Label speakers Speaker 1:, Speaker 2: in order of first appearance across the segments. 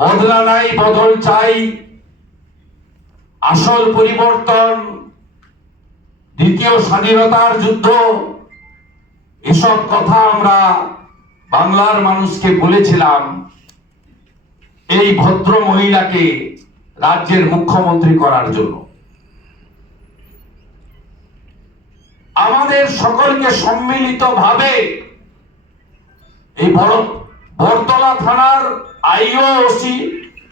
Speaker 1: বদলা নাই, বদল চাই। আসল পরিবর্তন, দ্বিতীয় স্বাধীনতার যুদ্ধ, এসব কথা আমরা বাংলার মানুষকে বলেছিলাম। এই ভদ্র মহিলাকে রাজ্যের মুখ্যমন্ত্রী করার জন্য। আমাদের সকলকে সম্মিলিতভাবে এই বড় বরতলা থানার আইও ওসি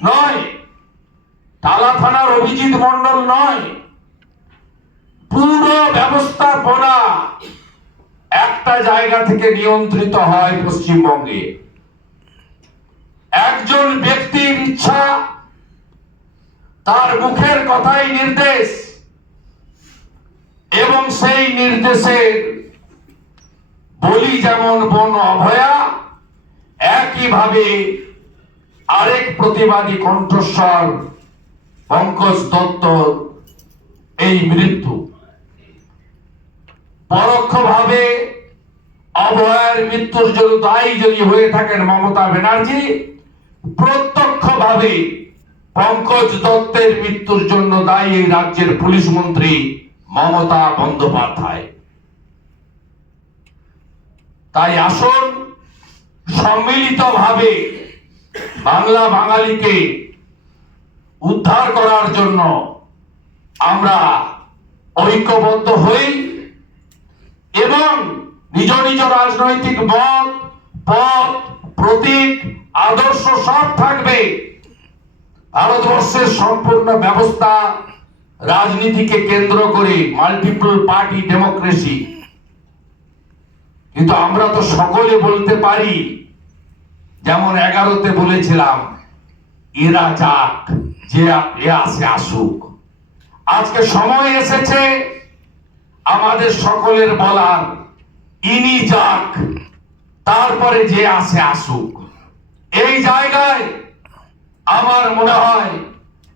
Speaker 1: নয়, টালা থানার অভিজিৎ মন্ডল নয়, পুরো ব্যবস্থাপনা একটা জায়গা থেকে নিয়ন্ত্রিত হয় পশ্চিমবঙ্গে। একজন ব্যক্তির ইচ্ছা, তার মুখের কথাই নির্দেশ, এবং সেই নির্দেশের বলি যেমন বন অভয়া, একইভাবে আরেক প্রতিবাদী কণ্ঠস্বর, পঙ্কজ দত্ত, এই মৃত্যু। পরোক্ষভাবে অভয়ের মৃত্যুর জন্য দায়ী যদি হয়ে থাকেন মমতা ব্যানার্জি, প্রত্যক্ষভাবে পঙ্কজ দত্তের মৃত্যুর জন্য দায়ী এই রাজ্যের পুলিশ মন্ত্রী মমতা বন্দ্যোপাধ্যায়। তাই আসুন, সম্মিলিতভাবে বাংলা বাঙালিকে উদ্ধার করার জন্য আমরা ঐক্যবদ্ধ হই এবং নিজ নিজ রাজনৈতিক মত পথ, প্রতীক, আদর্শ সব থাকবে। ভারতবর্ষের সম্পূর্ণ ব্যবস্থা রাজনীতিকে কেন্দ্র করে মাল্টিপল পার্টি ডেমোক্রেসি কিন্তু আমরা তো সকলে বলতে পারি যেমন এগারোতে বলেছিলাম, এরা যাক, যে এ আসে আসুক। আজকে সময় এসেছে আমাদের সকলের বলার, ইনি যাক, তারপরে যে আসে আসুক। এই জায়গায় আমার মনে হয়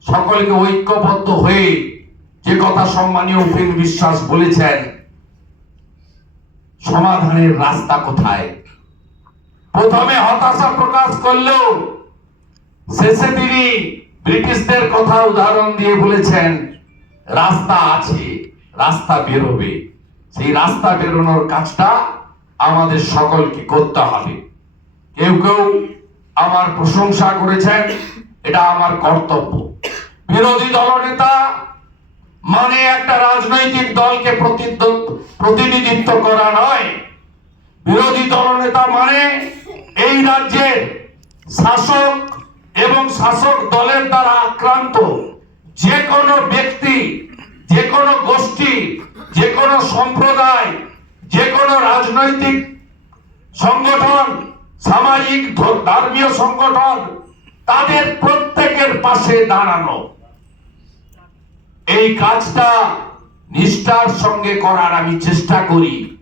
Speaker 1: সকলকে ঐক্যবদ্ধ হয়ে যে কথা সম্মানীয় উপেন বিশ্বাস বলেছেন, সমাধানের রাস্তা কোথায়? প্রথমে হতাশা প্রকাশ করলেও শেষে তিনি ব্রিটিশদের কথা উদাহরণ দিয়ে বলেছেন, রাস্তা আছে, রাস্তা বেরোবে। সেই রাস্তা বেরোনোর কাজটা আমাদের সকলকে করতে হবে। কেউ কেউ আমার প্রশংসা করেছেন, এটা আমার কর্তব্য। বিরোধী দলনেতা মানে একটা রাজনৈতিক দলকে প্রতিনিধিত্ব করা নয়। বিরোধী দলনেতা মানে রাজ্যের শাসক এবং শাসক দলের দ্বারা আক্রান্ত যে কোনো ব্যক্তি, যে কোনো গোষ্ঠী, যে কোনো সম্প্রদায়, যে কোনো রাজনৈতিক সংগঠন, সামাজিক ধর্মীয় সংগঠন, তাদের প্রত্যেকের পাশে দাঁড়ানো। এই কাজটা নিষ্ঠার সঙ্গে করার আমি চেষ্টা করি।